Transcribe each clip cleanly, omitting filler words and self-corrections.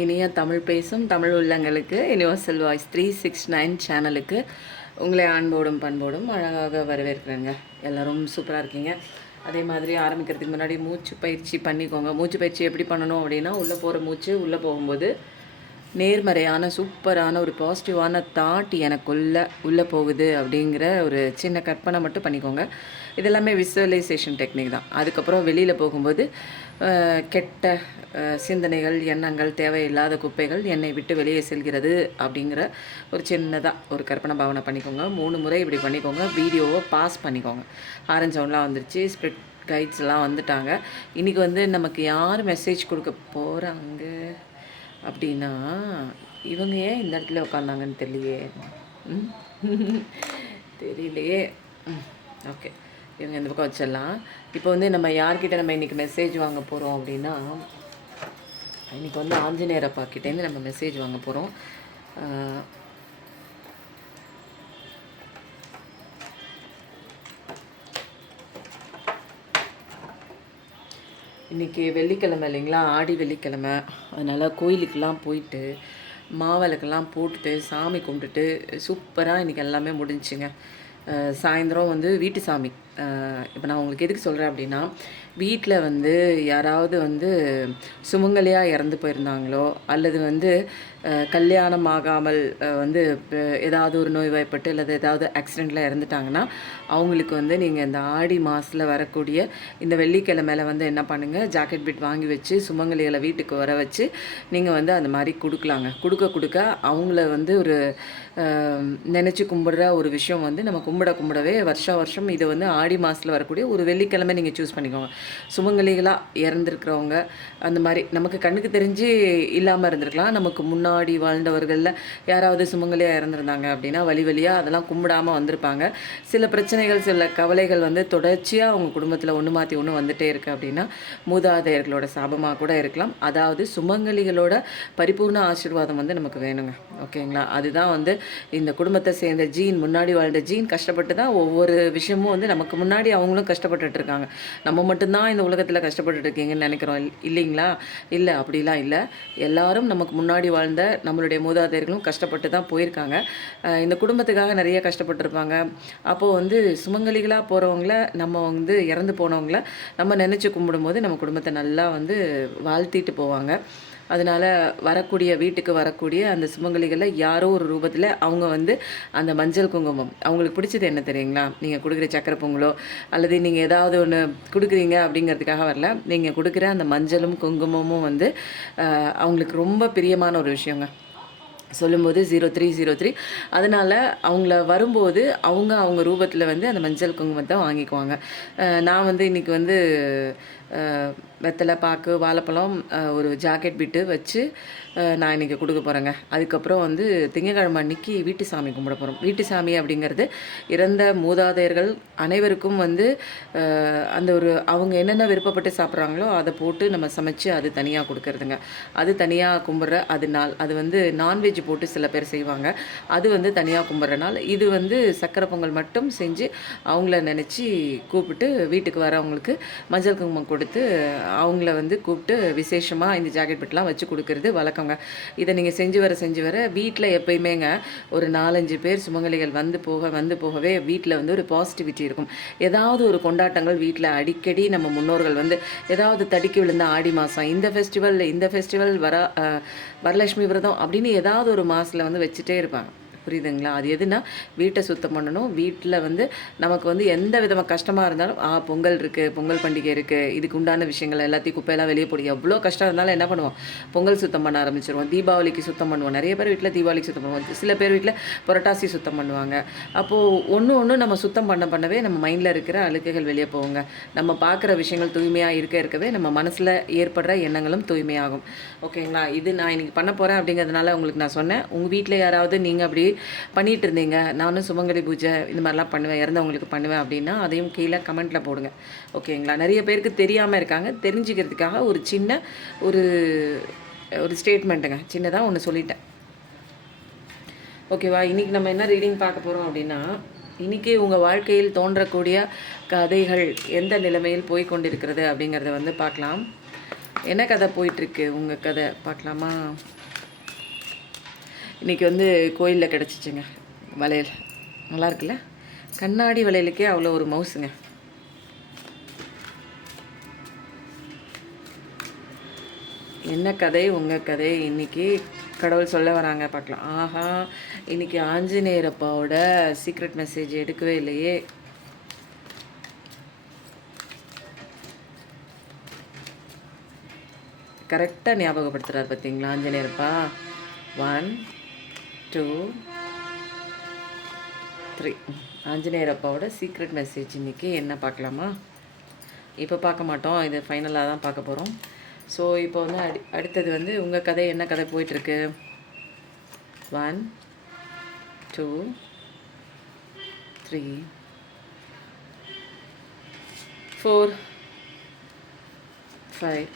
இனிய தமிழ் பேசும் தமிழ் உள்ளங்களுக்கு யுனிவர்சல் வாய்ஸ் 369 சேனலுக்கு உங்களை அன்போடும் பண்போடும் அழகாக வரவேற்கிறேங்க. எல்லோரும் சூப்பராக இருக்கீங்க. அதே மாதிரி ஆரம்பிக்கிறதுக்கு முன்னாடி மூச்சு பயிற்சி பண்ணிக்கோங்க. மூச்சு பயிற்சி எப்படி பண்ணணும் அப்படின்னா, உள்ளே போகிற மூச்சு உள்ளே போகும்போது நேர்மறையான சூப்பரான ஒரு பாசிட்டிவான தாட் உள்ளே போகுது அப்படிங்கிற ஒரு சின்ன கற்பனை மட்டும் பண்ணிக்கோங்க. இதெல்லாமே விசுவலைசேஷன் டெக்னிக் தான். அதுக்கப்புறம் வெளியில் போகும்போது கெட்ட சிந்தனைகள், எண்ணங்கள், தேவையில்லாத குப்பைகள் என்னை விட்டு வெளியே செல்கிறது அப்படிங்கிற ஒரு சின்னதாக ஒரு கற்பனை பாவனை பண்ணிக்கோங்க. 3 முறை இப்படி பண்ணிக்கோங்க. வீடியோவை பாஸ் பண்ணிக்கோங்க. ஆரஞ்சு சவுண்ட்லாம் வந்துருச்சு. ஸ்பிரிட் கைட்ஸ்லாம் வந்துட்டாங்க. இன்றைக்கி நமக்கு யார் மெசேஜ் கொடுக்க போகிறாங்க அப்படின்னா, இவங்க ஏன் இந்த இடத்துல உட்காந்தாங்கன்னு தெரியலையே. தெரியலையே. ஓகே, இவங்க இந்த பக்கம் வச்சிடலாம். இப்போ நம்ம யார்கிட்ட நம்ம இன்றைக்கி மெசேஜ் வாங்க போகிறோம் அப்படின்னா, இன்றைக்கி ஆஞ்சநேயர் அப்பா கிட்டேருந்து நம்ம மெசேஜ் வாங்க போகிறோம். இன்றைக்கி வெள்ளிக்கிழமை இல்லைங்களா, ஆடி வெள்ளிக்கிழமை. அதனால் கோயிலுக்கெல்லாம் போயிட்டு மாவிளக்கெல்லாம் போட்டுட்டு சாமி கும்பிட்டுட்டு சூப்பராக இன்றைக்கி எல்லாமே முடிஞ்சுங்க. சாயந்தரம் வீட்டு சாமி. இப்போ நான் உங்களுக்கு எதுக்கு சொல்கிறேன் அப்படின்னா, வீட்டில் யாராவது சுமங்கலியாக இறந்து போயிருந்தாங்களோ, அல்லது கல்யாணம் ஆகாமல் ஏதாவது ஒரு நோய்வாய்ப்பட்டு அல்லது ஏதாவது ஆக்சிடெண்ட்டில் இறந்துட்டாங்கன்னா, அவங்களுக்கு நீங்கள் இந்த ஆடி மாதத்தில் வரக்கூடிய இந்த வெள்ளிக்கிழமையில் என்ன பண்ணுங்கள், ஜாக்கெட் பிட் வாங்கி வச்சு சுமங்கலிகளை வீட்டுக்கு வர வச்சு நீங்கள் அந்த மாதிரி கொடுக்கலாங்க. கொடுக்க அவங்கள ஒரு நினச்சி கும்பிடுற ஒரு விஷயம் நம்ம கும்பிடவே வருஷம் இது ஆடி மாதத்தில் வரக்கூடிய ஒரு வெள்ளிக்கிழமை நீங்கள் சூஸ் பண்ணிக்கோங்க. சுமங்கலிகளாக இறந்துருக்கிறவங்க அந்த மாதிரி நமக்கு கண்ணுக்கு தெரிஞ்சு இல்லாமல் இருந்திருக்கலாம். நமக்கு முன்னாடி வாழ்ந்தவர்களில் யாராவது சுமங்கலியாக இறந்துருந்தாங்க அப்படின்னா வழியாக அதெல்லாம் கும்பிடாமல் வந்திருப்பாங்க. சில பிரச்சனைகள், சில கவலைகள் தொடர்ச்சியாக அவங்க குடும்பத்தில் ஒன்று மாற்றி ஒன்று வந்துகிட்டே இருக்குது அப்படின்னா மூதாதையர்களோட சாபமாக கூட இருக்கலாம். அதாவது சுமங்கலிகளோட பரிபூர்ண ஆசீர்வாதம் நமக்கு வேணுங்க. ஓகேங்களா? அதுதான் இந்த குடும்பத்தை சேர்ந்த ஜீன், முன்னாடி வாழ்ந்த ஜீன் கஷ்டப்பட்டு தான் ஒவ்வொரு விஷயமும் நமக்கு முன்னாடி அவங்களும் கஷ்டப்பட்டுட்டு இருக்காங்க. நம்ம மட்டும்தான் இந்த உலகத்தில் கஷ்டப்பட்டுட்டு இருக்கீங்கன்னு நினைக்கிறோம் இல்லைங்களா? இல்லை, அப்படிலாம் இல்லை. எல்லாரும் நமக்கு முன்னாடி வாழ்ந்த நம்மளுடைய மூதாதையர்களும் கஷ்டப்பட்டு தான் போயிருக்காங்க. இந்த குடும்பத்துக்காக நிறைய கஷ்டப்பட்டுருப்பாங்க. அப்போது சுமங்கலிகளாக போகிறவங்கள நம்ம இறந்து போனவங்கள நம்ம நினச்சி கும்பிடும்போது நம்ம குடும்பத்தை நல்லா வாழ்த்திட்டு போவாங்க. அதனால் வீட்டுக்கு வரக்கூடிய அந்த சுமங்கலிகளில் யாரோ ஒரு ரூபத்தில் அவங்க அந்த மஞ்சள் குங்குமம், அவங்களுக்கு பிடிச்சது என்ன தெரியுங்களா? நீங்கள் கொடுக்குற சக்கரை பொங்கலோ அல்லது நீங்கள் ஏதாவது ஒன்று கொடுக்குறீங்க அப்படிங்கிறதுக்காக வரல, நீங்கள் கொடுக்குற அந்த மஞ்சளும் குங்குமமும் அவங்களுக்கு ரொம்ப பிரியமான ஒரு விஷயங்க. சொல்லும்போது 0303. அதனால் அவங்கள வரும்போது அவங்க ரூபத்தில் அந்த மஞ்சள் குங்குமத்தை வாங்கிக்குவாங்க. நான் இன்றைக்கி வெத்தலை, பாக்கு, வாழைப்பழம், ஒரு ஜாக்கெட் பிட்டு வச்சு நான் இன்றைக்கி கொடுக்க போகிறேங்க. அதுக்கப்புறம் திங்கக்கிழமை அன்றைக்கி வீட்டு சாமி கும்பிட போகிறோம். வீட்டு சாமி அப்படிங்கிறது இறந்த மூதாதையர்கள் அனைவருக்கும் அந்த அவங்க என்னென்ன விருப்பப்பட்டு சாப்பிட்றாங்களோ அதை போட்டு நம்ம சமைச்சு அது தனியாக கொடுக்கறதுங்க. அது தனியாக கும்பிட்ற அது நாள். அது நான்வெஜ் போட்டு சில பேர் செய்வாங்க. அது தனியாக கும்பிட்ற நாள். இது சக்கரை பொங்கல் மட்டும் செஞ்சு அவங்கள நினச்சி கூப்பிட்டு வீட்டுக்கு வரவங்களுக்கு மஞ்சள் குங்குமம் கொடுத்து அவங்கள கூப்பிட்டு விசேஷமாக இந்த ஜாக்கெட் பிட்லாம் வச்சு கொடுக்கறது வழக்கங்க. இதை நீங்கள் செஞ்சு வர வீட்டில் எப்பயுமேங்க ஒரு 4-5 பேர் சுமங்கலிகள் வந்து போகவே வீட்டில் ஒரு பாசிட்டிவிட்டி இருக்கும். ஏதாவது ஒரு கொண்டாட்டங்கள் வீட்டில் அடிக்கடி நம்ம முன்னோர்கள் ஏதாவது தடுக்கி விழுந்த ஆடி மாதம் இந்த ஃபெஸ்டிவல் வரலட்சுமி விரதம் அப்படின்னு ஏதாவது ஒரு மாதத்தில் வச்சுட்டே இருப்பாங்க. புரியுதுங்களா? அது எதுனா வீட்டை சுத்தம் பண்ணணும். வீட்டில் நமக்கு எந்த விதமாக கஷ்டமாக இருந்தாலும் பொங்கல் இருக்குது, பொங்கல் பண்டிகை இருக்குது, இதுக்கு உண்டான விஷயங்கள் எல்லாத்தையும் குப்பையெல்லாம் வெளியே போடுங்க. எவ்வளோ கஷ்டம் இருந்தாலும் என்ன பண்ணுவோம், பொங்கல் சுத்தம் பண்ண ஆரம்பிச்சிருவோம். தீபாவளிக்கு சுத்தம் பண்ணுவோம். நிறைய பேர் வீட்டில் தீபாவளிக்கு சுத்தம் பண்ணுவோம். சில பேர் வீட்டில் புரட்டாசி சுத்தம் பண்ணுவாங்க. அப்போது ஒன்று நம்ம சுத்தம் பண்ணவே நம்ம மைண்டில் இருக்கிற அழுக்குகள் வெளியே போவோங்க. நம்ம பார்க்குற விஷயங்கள் தூய்மையாக இருக்கவே நம்ம மனசில் ஏற்படுற எண்ணங்களும் தூய்மையாகும். ஓகேங்களா? இது நான் இன்றைக்கி பண்ண போகிறேன் அப்படிங்கிறதுனால உங்களுக்கு நான் சொன்னேன். உங்கள் வீட்டில் யாராவது நீங்கள் அப்படி பண்ணிகிட்டு இருந்தீங்க, நானும் சுமங்கலி பூஜை இந்த மாதிரிலாம் பண்ணுவேன், இறந்தவங்களுக்கு பண்ணுவேன் அப்படின்னா அதையும் கீழே கமெண்ட்டில் போடுங்க. ஓகேங்களா? நிறைய பேருக்கு தெரியாமல் இருக்காங்க. தெரிஞ்சுக்கிறதுக்காக ஒரு சின்ன ஒரு ஸ்டேட்மெண்ட்டுங்க, சின்னதாக ஒன்று சொல்லிட்டேன். ஓகேவா? இன்றைக்கி நம்ம என்ன ரீடிங் பார்க்க போகிறோம் அப்படின்னா, இன்றைக்கி உங்கள் வாழ்க்கையில் தோன்றக்கூடிய கதைகள் எந்த நிலைமையில் போய் கொண்டிருக்கிறது அப்படிங்கிறத பார்க்கலாம். என்ன கதை போயிட்டுருக்கு உங்கள் கதை பார்க்கலாமா? இன்றைக்கி வந்து கோயிலில் கிடச்சிச்சுங்க வளையல். நல்லா இருக்குல்ல? கண்ணாடி வளையலுக்கே அவ்வளோ ஒரு மவுசுங்க. என்ன கதை உங்கள் கதை? இன்றைக்கி கடவுள் சொல்ல வராங்க, பார்க்கலாம். ஆஹா, இன்றைக்கி ஆஞ்சநேயர் அப்பாவோட சீக்ரெட் மெசேஜ் எடுக்கவே இல்லையே. கரெக்டாக ஞாபகப்படுத்துகிறார் பார்த்தீங்களா ஆஞ்சநேயர்ப்பா. 1 2 3 ஆஞ்சநேயர் அப்பாவோட சீக்ரெட் மெசேஜ் இன்றைக்கி என்ன பார்க்கலாமா? இப்போ பார்க்க மாட்டோம், இது ஃபைனலாக தான் பார்க்க போகிறோம். ஸோ இப்போ வந்து அடுத்தது வந்து உங்கள் கதை என்ன கதை போயிட்டுருக்கு? 1 2 3 4 5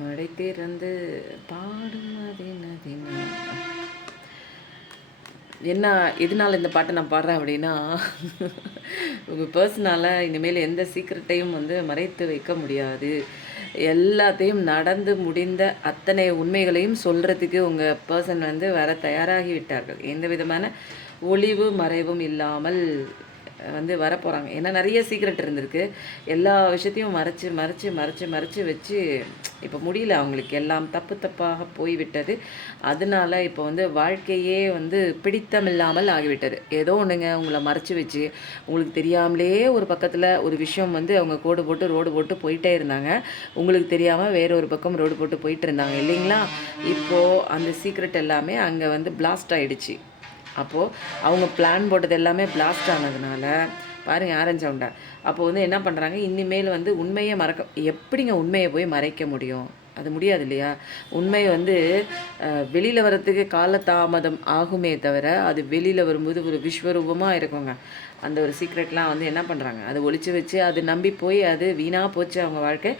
மழை திறந்து பாடும் என்ன எதனால் இந்த பாட்டை நான் பாடுறேன் அப்படின்னா, உங்கள் பர்சனால் இனிமேல் எந்த சீக்ரெட்டையும் வந்து மறைத்து வைக்க முடியாது. எல்லாத்தையும் நடந்து முடிந்த அத்தனை உண்மைகளையும் சொல்கிறதுக்கு உங்கள் பர்சன் வந்து வர தயாராகி விட்டார்கள். எந்த விதமான ஒளிவு மறைவும் இல்லாமல் வந்து வரப்போகிறாங்க. ஏன்னா நிறைய சீக்ரெட் இருந்திருக்கு. எல்லா விஷயத்தையும் மறைச்சி மறைச்சி மறைச்சி மறைச்சி வச்சு இப்போ முடியல அவங்களுக்கு. எல்லாம் தப்பு தப்பாக போய்விட்டது. அதனால இப்போ வந்து வாழ்க்கையே வந்து பிடித்தமில்லாமல் ஆகிவிட்டது. ஏதோ ஒன்றுங்க உங்களை மறைச்சி வச்சு உங்களுக்கு தெரியாமலே ஒரு பக்கத்தில் ஒரு விஷயம் வந்து அவங்க கோடு போட்டு ரோடு போட்டு போயிட்டே இருந்தாங்க. உங்களுக்கு தெரியாமல் வேற ஒரு பக்கம் ரோடு போட்டு போயிட்டு இருந்தாங்க இல்லைங்களா? இப்போது அந்த சீக்ரெட் எல்லாமே அங்கே வந்து பிளாஸ்ட் ஆகிடுச்சு. அப்போது அவங்க பிளான் போட்டது எல்லாமே பிளாஸ்ட் ஆனதுனால பாருங்கள் ஆரஞ்சு சவுண்டா. அப்போது வந்து என்ன பண்ணுறாங்க, இனிமேல் வந்து உண்மையை எப்படிங்க உண்மையை போய் மறைக்க முடியும்? அது முடியாது இல்லையா? உண்மை வந்து வெளியில் வர்றதுக்கு காலதாமதம் ஆகுமே தவிர அது வெளியில் வரும்போது ஒரு விஸ்வரூபமாக இருக்குங்க. அந்த ஒரு சீக்ரெட்லாம் வந்து என்ன பண்ணுறாங்க, அது ஒழிச்சு வச்சு அது நம்பி போய் அது வீணாக போச்சு அவங்க வாழ்க்கை.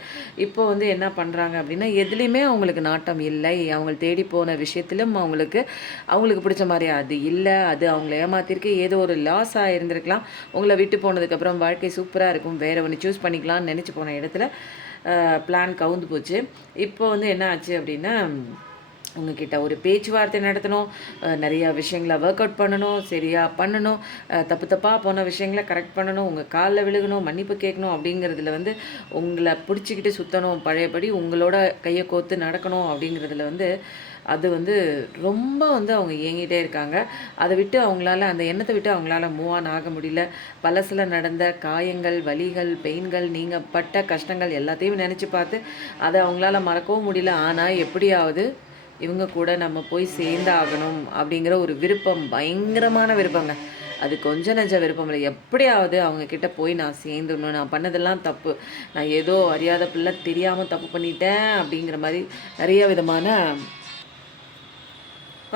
இப்போ வந்து என்ன பண்ணுறாங்க அப்படின்னா, எதுலேயுமே அவங்களுக்கு நாட்டம் இல்லை. அவங்க தேடி போன விஷயத்திலும் அவங்களுக்கு பிடிச்ச மாதிரி அது இல்லை. அது அவங்கள ஏமாத்திருக்கு. ஏதோ ஒரு லாஸ் ஆகிருந்திருக்கலாம். உங்களை விட்டு போனதுக்கப்புறம் வாழ்க்கை சூப்பராக இருக்கும், வேறு ஒன்று சூஸ் பண்ணிக்கலாம்னு நினச்சி போன இடத்துல பிளான் கவுந்து போச்சு. இப்போ வந்து என்ன ஆச்சு அப்படின்னா, உங்ககிட்ட ஒரு பேச்சுவார்த்தை நடத்தணும், நிறையா விஷயங்களை ஒர்க் அவுட் பண்ணணும், சரியாக பண்ணணும், தப்பு தப்பாக போன விஷயங்களை கரெக்ட் பண்ணணும், உங்கள் காலில் விழுகணும், மன்னிப்பு கேட்கணும். அப்படிங்கிறதுல வந்து உங்களை பிடிச்சிக்கிட்டு சுற்றணும், பழையபடி உங்களோட கையை கோத்து நடக்கணும். அப்படிங்கிறதுல வந்து அது வந்து ரொம்ப வந்து அவங்க ஏங்கிட்டே இருக்காங்க. அதை விட்டு அவங்களால அந்த எண்ணத்தை விட்டு அவங்களால மூவ் ஆன் ஆக முடியல. பழசில் நடந்த காயங்கள், வலிகள், பெயின்கள், நீங்கள் பட்ட கஷ்டங்கள் எல்லாத்தையும் நினச்சி பார்த்து அதை அவங்களால மறக்கவும் முடியல. ஆனால் எப்படியாவது இவங்க கூட நம்ம போய் சேர்ந்தாகணும் அப்படிங்கிற ஒரு விருப்பம், பயங்கரமான விருப்பங்க. அது கொஞ்சம் நெஞ்ச விருப்பம் இல்லை. எப்படியாவது அவங்கக்கிட்ட போய் நான் சேர்ந்துடணும், நான் பண்ணதெல்லாம் தப்பு, நான் ஏதோ அறியாத பிள்ளை தெரியாமல் தப்பு பண்ணிட்டேன் அப்படிங்கிற மாதிரி நிறைய விதமான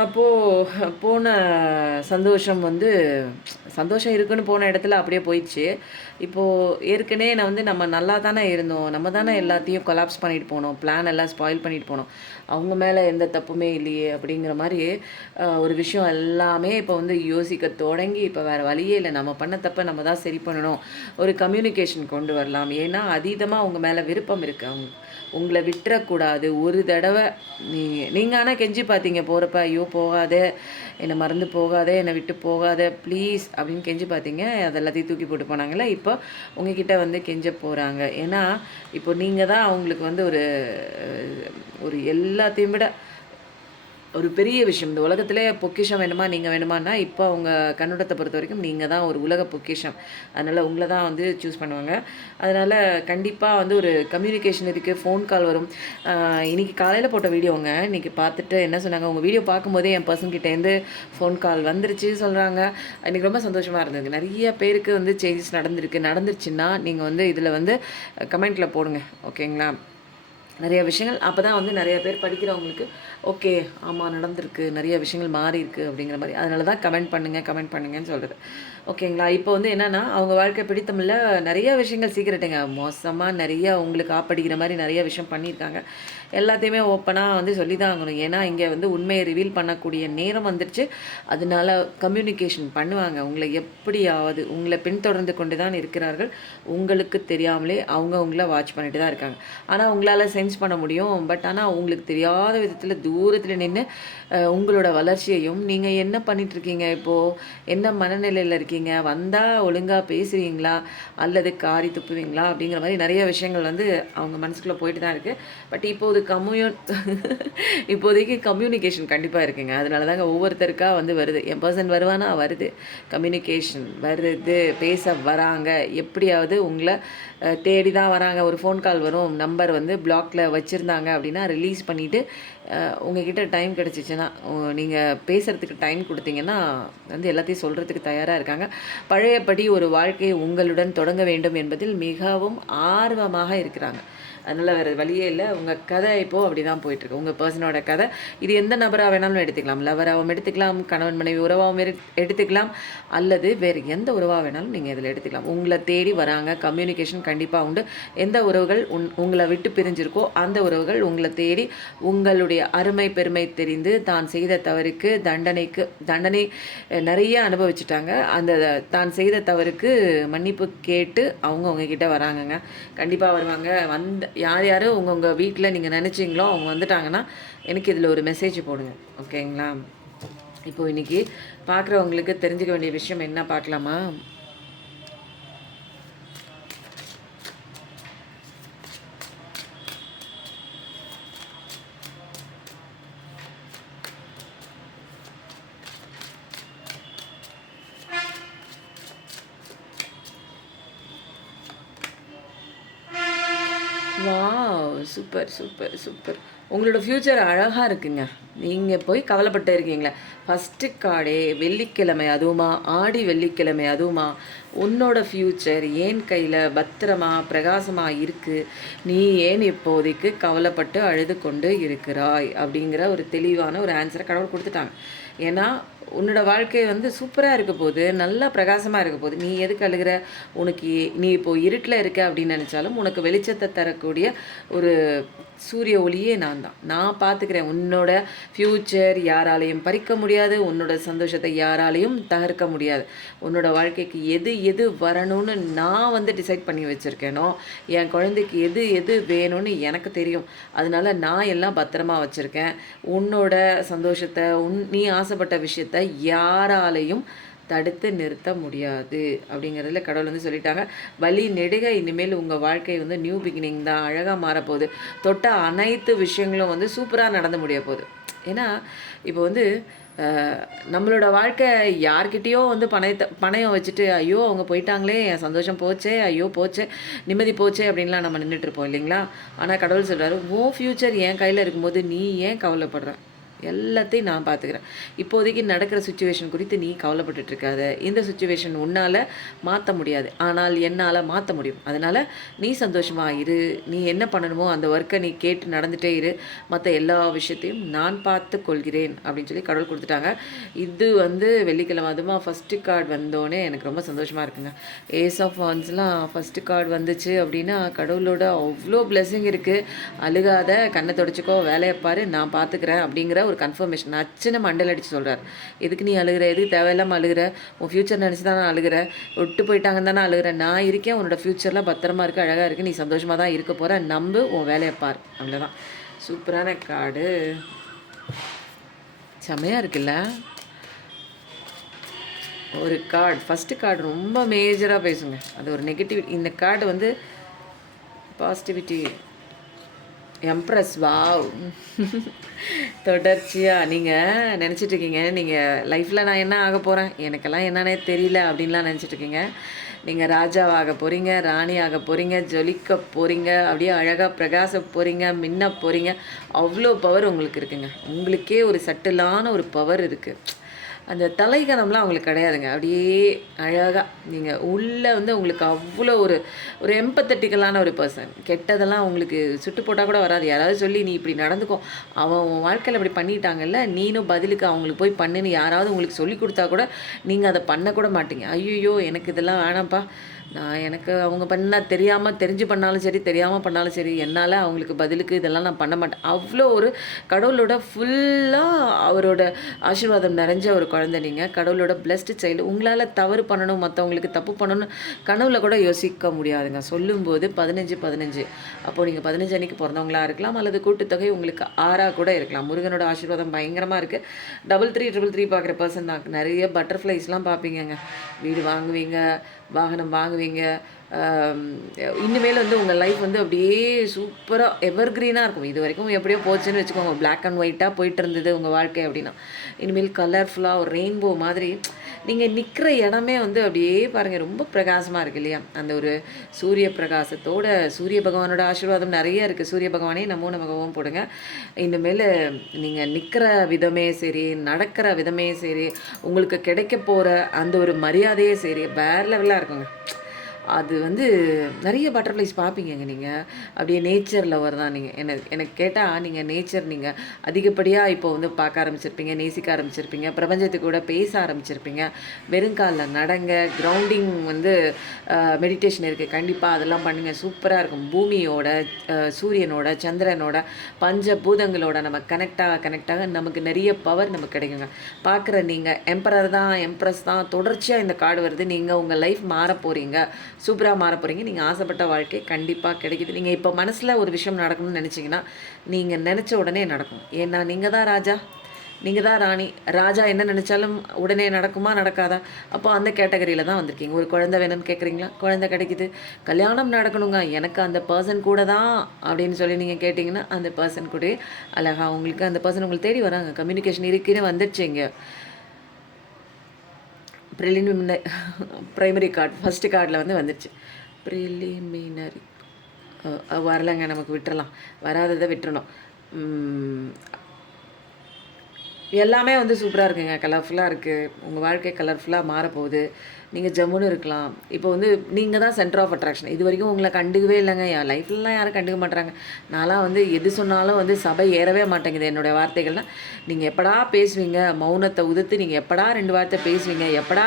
அப்போது போன சந்தோஷம் வந்து சந்தோஷம் இருக்குன்னு போன இடத்துல அப்படியே போயிடுச்சு. இப்போது ஏற்கனவே நான் வந்து நம்ம நல்லா தானே இருந்தோம், நம்ம தானே எல்லாத்தையும் கொலாப்ஸ் பண்ணிட்டு போனோம், பிளான் எல்லாம் ஸ்பாயில் பண்ணிட்டு போனோம், அவங்க மேலே எந்த தப்புமே இல்லையே அப்படிங்கிற மாதிரி ஒரு விஷயம் எல்லாமே இப்போ வந்து யோசிக்க தொடங்கி, இப்போ வேறு வழியே இல்லை, நம்ம பண்ண தப்பை நம்ம தான் சரி பண்ணணும், ஒரு கம்யூனிகேஷன் கொண்டு வரலாம். ஏன்னா அதீதமாக அவங்க மேலே விருப்பம் இருக்குது. உங்களை விட்டுறக்கூடாது. ஒரு தடவை நீங்கள் ஆனால் கெஞ்சி பார்த்தீங்க போகிறப்ப, ஐயோ போகாதே, என்னை மறந்து போகாதே, என்னை விட்டு போகாதே ப்ளீஸ் அப்படின்னு கெஞ்சி பார்த்தீங்க. அது எல்லாத்தையும் தூக்கி போட்டு போனாங்களே. இப்போ உங்ககிட்ட வந்து கெஞ்ச போகிறாங்க. ஏன்னா இப்போ நீங்கள் தான் அவங்களுக்கு வந்து ஒரு எல்லாத்தையும் விட ஒரு பெரிய விஷயம். இந்த உலகத்திலே பொக்கிஷம் வேணுமா, நீங்கள் வேணுமான்னா இப்போ அவங்க கண்ணோட்டத்தை பொறுத்த வரைக்கும் நீங்கள் தான் ஒரு உலக பொக்கிஷம். அதனால் உங்களை தான் வந்து சூஸ் பண்ணுவாங்க. அதனால் கண்டிப்பாக வந்து ஒரு கம்யூனிகேஷன் இருக்குது. ஃபோன் கால் வரும். இன்றைக்கி காலையில் போட்ட வீடியோங்க இன்றைக்கி பார்த்துட்டு என்ன சொன்னாங்க, உங்கள் வீடியோ பார்க்கும்போதே என் பர்சன்கிட்டேருந்து ஃபோன் கால் வந்துருச்சு சொல்கிறாங்க. எனக்கு ரொம்ப சந்தோஷமாக இருந்தது. நிறைய பேருக்கு வந்து சேஞ்சஸ் நடந்துருச்சுன்னா நீங்கள் வந்து இதில் வந்து கமெண்ட்டில் போடுங்க, ஓகேங்களா? நிறைய விஷயங்கள் அப்போ தான் வந்து நிறைய பேர் படிக்கிறவங்களுக்கு ஓகே ஆமாம் நடந்திருக்கு, நிறைய விஷயங்கள் மாறி இருக்குது அப்படிங்கிற மாதிரி. அதனால தான் கமெண்ட் பண்ணுங்கன்னு சொல்கிறது. ஓகேங்களா? இப்போ வந்து என்னென்னா அவங்க வாழ்க்கை பிடித்தமில்ல நிறைய விஷயங்கள் சீக்கிரட்டுங்க மோசமாக நிறைய உங்களுக்கு ஆப்படிக்கிற மாதிரி நிறைய விஷயம் பண்ணியிருக்காங்க. எல்லாத்தையுமே ஓப்பனாக வந்து சொல்லி தான் ஆகணும். ஏன்னா இங்கே வந்து உண்மையை ரிவீல் பண்ணக்கூடிய நேரம் வந்துடுச்சு. அதனால கம்யூனிகேஷன் பண்ணுவாங்க. உங்களை எப்படியாவது உங்களை பின்தொடர்ந்து கொண்டு தான் இருக்கிறார்கள். உங்களுக்கு தெரியாமலே அவங்க உங்களை வாட்ச் பண்ணிட்டு தான் இருக்காங்க. ஆனால் உங்களால் சென்ஸ் பண்ண முடியும். பட் ஆனால் உங்களுக்கு தெரியாத விதத்தில் தூரத்தில் நின்று உங்களோட வளர்ச்சியையும் நீங்கள் என்ன பண்ணிகிட்ருக்கீங்க, இப்போது என்ன மனநிலையில் இருக்கீங்க, வந்தால் ஒழுங்காக பேசுவீங்களா அல்லது காரி துப்புவீங்களா அப்படிங்கிற மாதிரி நிறைய விஷயங்கள் வந்து அவங்க மனசுக்குள்ளே போயிட்டு தான் இருக்குது. பட் இப்போதைக்கு கம்யூனிகேஷன் கண்டிப்பாக இருக்குங்க. அதனால தாங்க ஒவ்வொருத்தருக்கா வந்து வருது. என் பர்சன் வருவானா வருது, கம்யூனிகேஷன் வருது, பேச வராங்க, எப்படியாவது உங்களை தேடி தான் வராங்க. ஒரு ஃபோன் கால் வரும், நம்பர் வந்து பிளாக்ல வச்சுருந்தாங்க அப்படின்னா ரிலீஸ் பண்ணிவிட்டு உங்ககிட்ட டைம் கிடச்சிச்சின்னா நீங்கள் பேசுகிறதுக்கு டைம் கொடுத்தீங்கன்னா வந்து எல்லாத்தையும் சொல்கிறதுக்கு தயாராக இருக்காங்க. பழையபடி ஒரு வாழ்க்கையை உங்களுடன் தொடங்க வேண்டும் என்பதில் மிகவும் ஆர்வமாக இருக்கிறாங்க. அதனால் வேறு வழியே இல்லை. உங்கள் கதை இப்போது அப்படி தான் போயிட்டுருக்கு. உங்கள் பர்சனோட கதை இது எந்த நபராக வேணாலும் எடுத்துக்கலாம். லவராகவும் எடுத்துக்கலாம், கணவன் மனைவி உறவாகவும் எடுத்துக்கலாம், அல்லது வேறு எந்த உறவாக வேணாலும் நீங்கள் இதில் எடுத்துக்கலாம். உங்களை தேடி வராங்க. கம்யூனிகேஷன் கண்டிப்பாக உண்டு. எந்த உறவுகள் உங்களை விட்டு பிரிஞ்சிருக்கோ அந்த உறவுகள் உங்களை தேடி உங்களுடைய அருமை பெருமை தெரிந்து தான் செய்த தவறுக்கு தண்டனை நிறைய அனுபவிச்சுட்டாங்க. அந்த தான் செய்த தவறுக்கு மன்னிப்பு கேட்டு அவங்கக்கிட்ட வராங்கங்க. கண்டிப்பாக வருவாங்க. யார் யார் உங்கள் வீட்டில் நீங்கள் நினச்சிங்களோ அவங்க வந்துட்டாங்கன்னா எனக்கு இதில் ஒரு மெசேஜ் போடுங்க. ஓகேங்களா? இப்போது இன்றைக்கி பார்க்குறவங்களுக்கு தெரிஞ்சுக்க வேண்டிய விஷயம் என்ன பார்க்கலாமா? வாவ்! Super, super, super. உங்களோட ஃப்யூச்சர் அழகாக இருக்குங்க. நீங்கள் போய் கவலைப்பட்டு இருக்கீங்களே. ஃபஸ்ட்டு கார்டே வெள்ளிக்கிழமை அதுவுமா, ஆடி வெள்ளிக்கிழமை அதுவுமா, உன்னோட ஃப்யூச்சர் ஏன் கையில் பத்திரமா பிரகாசமாக இருக்குது, நீ ஏன் இப்போதைக்கு கவலைப்பட்டு அழுது கொண்டு இருக்கிறாய் அப்படிங்கிற ஒரு தெளிவான ஒரு ஆன்சரை கடவுள் கொடுத்துட்டாங்க. ஏன்னா உன்னோட வாழ்க்கை வந்து சூப்பராக இருக்க போது, நல்லா பிரகாசமாக இருக்க போகுது. நீ எதுக்கு அழுகிற? உனக்கு நீ இப்போது இருட்டில் இருக்க அப்படின்னு நினச்சாலும் உனக்கு வெளிச்சத்தை தரக்கூடிய ஒரு சூரிய ஒளியே நான் தான். நான் பார்த்துக்கிறேன். உன்னோட ஃப்யூச்சர் யாராலையும் பறிக்க முடியாது. உன்னோட சந்தோஷத்தை யாராலையும் தகர்க்க முடியாது. உன்னோட வாழ்க்கைக்கு எது எது வரணும்னு நான் வந்து டிசைட் பண்ணி வச்சுருக்கேனோ, என் குழந்தைக்கு எது எது வேணும்னு எனக்கு தெரியும். அதனால நான் எல்லாம் பத்திரமா வச்சுருக்கேன். உன்னோட சந்தோஷத்தை நீ ஆசைப்பட்ட விஷயத்த யாராலையும் தடுத்து நிறுத்த முடியாது அப்படிங்கிறதுல கடவுள் வந்து சொல்லிட்டாங்க. வழி நெடுக இனிமேல் உங்கள் வாழ்க்கை வந்து நியூ பிகினிங் தான், அழகாக மாறப்போகுது. தொட்ட அனைத்து விஷயங்களும் வந்து சூப்பராக நடந்து முடிய போகுது. ஏன்னா இப்போ வந்து நம்மளோட வாழ்க்கை யார்கிட்டேயோ வந்து பணயம் வச்சுட்டு ஐயோ அவங்க போயிட்டாங்களே, என் சந்தோஷம் போச்சே, ஐயோ போச்சே, நிம்மதி போச்சே அப்படின்லாம் நம்ம நின்றுட்டுருப்போம் இல்லைங்களா? ஆனால் கடவுள் சொல்கிறாரு, உன் ஃப்யூச்சர் என் கையில் இருக்கும்போது நீ ஏன் கவலைப்படுற? எல்லாத்தையும் நான் பார்த்துக்கிறேன். இப்போதைக்கு நடக்கிற சுச்சுவேஷன் குறித்து நீ கவலைப்பட்டுருக்காத. இந்த சுச்சுவேஷன் உன்னால் மாற்ற முடியாது, ஆனால் என்னால் மாற்ற முடியும். அதனால் நீ சந்தோஷமாக இரு. நீ என்ன பண்ணணுமோ அந்த ஒர்க்கை நீ கேட்டு நடந்துகிட்டே இரு. மற்ற எல்லா விஷயத்தையும் நான் பார்த்து கொள்கிறேன் அப்படின்னு சொல்லி கடவுள் கொடுத்துட்டாங்க. இது வந்து வெள்ளிக்கிழமை அதுமா ஃபஸ்ட்டு கார்டு வந்தோடனே எனக்கு ரொம்ப சந்தோஷமாக இருக்குங்க. ஏஸ் ஆஃப் வான்ஸ்லாம் ஃபஸ்ட்டு கார்டு வந்துச்சு அப்படின்னா கடவுளோட அவ்வளோ பிளெஸிங் இருக்குது. அழுகாத, கண்ணை தொடச்சிக்கோ, வேலையை பாரு, நான் பார்த்துக்கிறேன் அப்படிங்கிற ஒரு கன்ஃபர்மேஷன் அச்சுன்னு மண்டல் அடித்து சொல்கிறார். எதுக்கு நீ அழுகிற? எதுக்கு தேவையில்லாமல் அழுகிற? உன் ஃப்யூச்சர் நினச்சி தானே அழுகிற? விட்டு போயிட்டாங்கன்னு தானே அழுகிற? நான் இருக்கேன், உன்னோட ஃப்யூச்சர்லாம் பத்திரமா இருக்குது, அழகாக இருக்குது, நீ சந்தோஷமாக தான் இருக்க போகிற, நம்பு, உன் வேலையை பார். அவ்வளோதான். சூப்பரான கார்டு, செம்மையாக இருக்குல்ல? ஒரு கார்டு, ஃபஸ்ட்டு கார்டு ரொம்ப மேஜராக பேசுங்க. அது ஒரு நெகட்டிவிட்டி. இந்த கார்டு வந்து பாசிட்டிவிட்டி. எம்ப்ரஸ். வாவ்! தொடர்ச்சியாக நீங்கள் நினச்சிட்ருக்கீங்க நீங்கள் லைஃப்பில் நான் என்ன ஆக போகிறேன், எனக்கெல்லாம் என்னன்னே தெரியல அப்படின்லாம் நினச்சிட்ருக்கீங்க. நீங்கள் ராஜாவாக போகிறீங்க, ராணி ஆக போகிறீங்க, ஜொலிக்க போகிறீங்க, அப்படியே அழகாக பிரகாச போகிறீங்க, மின்ன போகிறீங்க. அவ்வளோ பவர் உங்களுக்கு இருக்குங்க. உங்களுக்கே ஒரு சட்டிலான ஒரு பவர் இருக்குது. அந்த தலைகணம்லாம் அவங்களுக்கு கிடையாதுங்க. அப்படியே அழகாக நீங்கள் உள்ளே வந்து உங்களுக்கு அவ்வளோ ஒரு ஒரு எம்பத்தட்டிக்கலான ஒரு பர்சன். கெட்டதெல்லாம் உங்களுக்கு சுட்டு போட்டால் கூட வராது. யாராவது சொல்லி நீ இப்படி நடந்துக்கோ, அவன் உன் வாழ்க்கையில் அப்படி பண்ணிட்டாங்கல்ல, நீனும் பதிலுக்கு அவங்களுக்கு போய் பண்ணுன்னு யாராவது உங்களுக்கு சொல்லி கொடுத்தா கூட நீங்கள் அதை பண்ணக்கூட மாட்டீங்க. ஐயோ எனக்கு இதெல்லாம் வேணாம்ப்பா, எனக்கு அவங்க பண்ணால் தெரியாமல் தெரிஞ்சு பண்ணாலும் சரி, தெரியாமல் பண்ணாலும் சரி, என்னால் அவங்களுக்கு பதிலுக்கு இதெல்லாம் நான் பண்ண மாட்டேன். அவ்வளோ ஒரு கடவுளோட ஃபுல்லாக அவரோட ஆசீர்வாதம் நிறைஞ்ச ஒரு குழந்தை நீங்கள். கடவுளோட பிளஸ்டு சைல்டு. உங்களால் தவறு பண்ணணும், மற்றவங்களுக்கு தப்பு பண்ணணும் கனவுல கூட யோசிக்க முடியாதுங்க. சொல்லும்போது 15 அப்போது நீங்கள் 15 அன்னைக்கு பிறந்தவங்களா இருக்கலாம், அல்லது கூட்டுத்தொகை உங்களுக்கு 6 கூட இருக்கலாம். முருகனோட ஆசீர்வாதம் பயங்கரமாக இருக்குது. 3333 பார்க்குற பர்சன் தான். நிறைய பட்டர்ஃப்ளைஸ்லாம் பார்ப்பீங்கங்க. வீடு வாங்குவீங்க, வாகனம் வாங்குவீங்க. இனிமேல் வந்து உங்கள் லைஃப் வந்து அப்படியே சூப்பராக எவர்க்ரீனாக இருக்கும். இது வரைக்கும் எப்படியோ போச்சுன்னு வச்சுக்கோங்க, பிளாக் அண்ட் ஒயிட்டாக போயிட்டு இருந்தது உங்கள் வாழ்க்கை அப்படின்னா, இனிமேல் கலர்ஃபுல்லாக ஒரு ரெயின்போ மாதிரி நீங்கள் நிற்கிற இடமே வந்து அப்படியே பாருங்கள், ரொம்ப பிரகாசமாக இருக்குது இல்லையா? அந்த ஒரு சூரிய பிரகாசத்தோட சூரிய பகவானோட ஆசீர்வாதம் நிறைய இருக்குது. சூரிய பகவானே நமோ நமகவும் போடுங்க. இனிமேல் நீங்கள் நிற்கிற விதமே சரி, நடக்கிற விதமே சரி, உங்களுக்கு கிடைக்க போகிற அந்த ஒரு மரியாதையே சரி, வேறு லெவலாக இருக்குங்க. அது வந்து நிறைய பட்டர்ஃப்ளைஸ் பார்ப்பீங்கங்க நீங்கள். அப்படியே நேச்சர் லவர் தான் நீங்கள். எனக்கு கேட்டால் நீங்கள் நேச்சர் நீங்கள் அதிகப்படியாக இப்போ வந்து பார்க்க ஆரம்பிச்சிருப்பீங்க, நேசிக்க ஆரம்பிச்சிருப்பீங்க, பிரபஞ்சத்துக்கு கூட பேச ஆரம்பிச்சிருப்பீங்க. வெறுங்காலில் நடங்க, கிரவுண்டிங் வந்து மெடிடேஷன் இருக்குது, கண்டிப்பாக அதெல்லாம் பண்ணுங்கள். சூப்பராக இருக்கும். பூமியோட, சூரியனோட, சந்திரனோட, பஞ்சபூதங்களோட நம்ம கனெக்டாக நமக்கு நிறைய பவர் நமக்கு கிடைக்குங்க. பார்க்குற நீங்கள் எம்பரர் தான், எம்ப்ரஸ் தான், தொடர்ச்சியாக இந்த கார்டு வருது. நீங்கள் உங்கள் லைஃப் மாற போகிறீங்க, சூப்பராக மாற போகிறீங்க. நீங்கள் ஆசைப்பட்ட வாழ்க்கை கண்டிப்பாக கிடைக்குது. நீங்கள் இப்போ மனசில் ஒரு விஷயம் நடக்கணும்னு நினச்சிங்கன்னா நீங்கள் நினச்ச உடனே நடக்கும். ஏன்னா நீங்கள் தான் ராஜா, நீங்கள் தான் ராணி. ராஜா என்ன நினச்சாலும் உடனே நடக்குமா நடக்காதா? அப்போ அந்த கேட்டகரியில் தான் வந்திருக்கீங்க. ஒரு குழந்தை வேணும்னு கேட்குறீங்களா, குழந்தை கிடைக்குது. கல்யாணம் நடக்கணுங்க, எனக்கு அந்த பர்சன் கூட தான் அப்படின்னு சொல்லி நீங்கள் கேட்டிங்கன்னா அந்த பர்சன் கூட அழகா உங்களுக்கு அந்த பர்சன் உங்களுக்கு தேடி வராங்க. கம்யூனிகேஷன் இருக்குன்னு வந்துடுச்சுங்க. ப்ரைமரி கார்டு ஃபஸ்ட்டு கார்டில் வந்து வந்துடுச்சு. ப்ரிலிமினரி வரலைங்க, நமக்கு விட்டுறலாம், வராததை விட்டுறணும். எல்லாமே வந்து சூப்பராக இருக்குங்க, கலர்ஃபுல்லாக இருக்குது. உங்கள் வாழ்க்கை கலர்ஃபுல்லாக மாறப்போகுது. நீங்கள் ஜம்முன்னு இருக்கலாம். இப்போ வந்து நீங்கள் தான் சென்டர் ஆஃப் அட்ராக்ஷன். இது வரைக்கும் உங்களை கண்டுக்கவே இல்லைங்க. என் லைஃப்லலாம் யாரும் கண்டுக்க மாட்டாங்க. நான்லாம் வந்து எது சொன்னாலும் வந்து சபை ஏறவே மாட்டேங்குது என்னுடைய வார்த்தைகள்லாம். நீங்கள் எப்படா பேசுவீங்க, மௌனத்தை உதிர்த்து நீங்கள் எப்படா 2 வார்த்தை பேசுவீங்க, எப்படா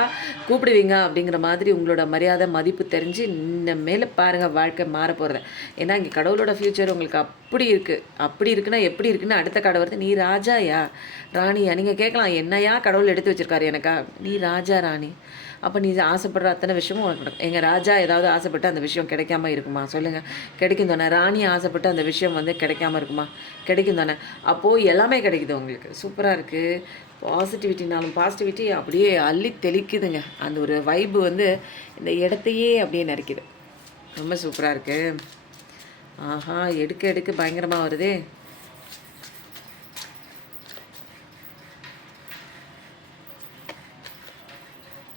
கூப்பிடுவீங்க அப்படிங்கிற மாதிரி உங்களோட மரியாதை மதிப்பு தெரிஞ்சு இன்னும் மேலே பாருங்கள் வாழ்க்கை மாற போகிறத. ஏன்னா இங்கே கடவுளோட ஃப்யூச்சர் உங்களுக்கு அப்படி இருக்குது. அப்படி இருக்குன்னா எப்படி இருக்குன்னு அடுத்த கடை வருது. நீ ராஜாயா ராணியா? நீங்கள் கேட்கலாம், என்னையா கடவுள் எடுத்து வச்சுருக்காரு எனக்கா? நீ ராஜா ராணி. அப்போ நீ ஆசைப்படுற அத்தனை விஷயமும் உனக்கு நடக்கும். எங்கள் ராஜா ஏதாவது ஆசைப்பட்டு அந்த விஷயம் கிடைக்காம இருக்குமா சொல்லுங்கள்? கிடைக்கும் தானே. ராணி ஆசைப்பட்டு அந்த விஷயம் வந்து கிடைக்காம இருக்குமா? கிடைக்கும் தானே. அப்போது எல்லாமே கிடைக்குது உங்களுக்கு. சூப்பராக இருக்குது. பாசிட்டிவிட்டி அப்படியே அள்ளி தெளிக்குதுங்க. அந்த ஒரு வைப்பு வந்து இந்த இடத்தையே அப்படியே நறுக்குது. ரொம்ப சூப்பராக இருக்குது. ஆஹா, எடுக்க பயங்கரமாக வருதே.